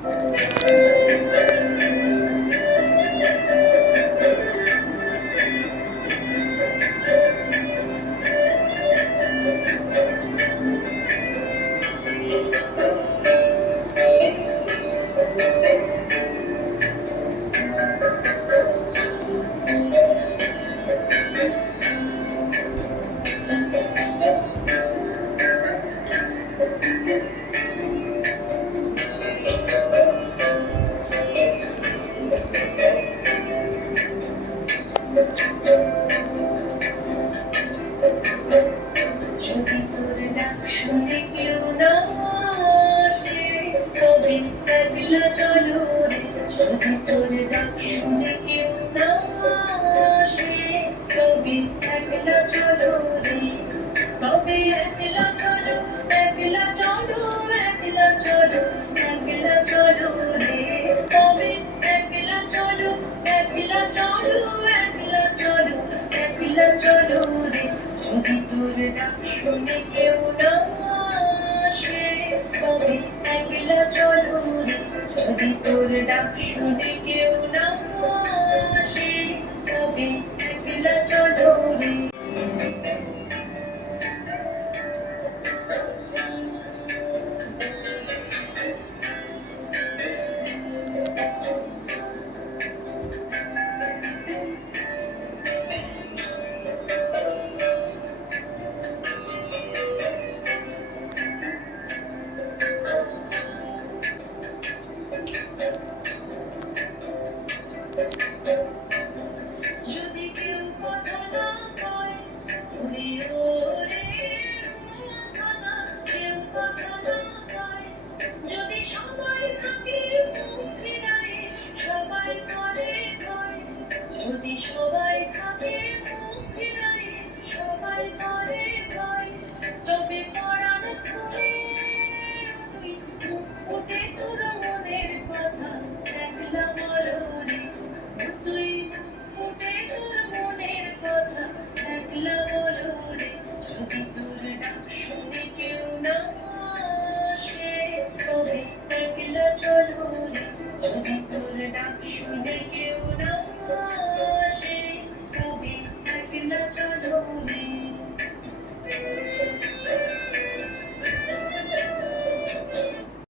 যদি তোর ডাক শুনে কেউ না আসে তবে একলা চলো রে। যদি তোর ডাক শুনে কেউ না আসে তবে একলা চলো রে। তবে একলা চলো, একলা চলো, একলা চলো, একলা চলো রে। তবে একলা চলো, একলা চলো, একলা চলো, একলা চলো রে। যদি তোর ডাক শুনে কেউ না আসে তবে একলা চলো রে। যদি তোর ডাক শুনে কেউ না আসে তবে একলা চলো রে। যদি কেউ কথা না কয় ওরে ওরে কথা না, কেউ কথা না কয়। যদি সবাই থাকে মুখ ফিরায় সবাই করে ভয়। যদি সবাই থাকে মুখ ফিরায় সবাই করে ভয়। তবে পরাণ খুলে তুই মুখ ফুটে তোর মনের কথা একলা মরণে। তুই ফুটে তোর মনের কথা একলা মরণে। যদি তোর ডাক শুনে কেউ না আসে তবে একলা চলো রে। যদি তোর ডাক শুনে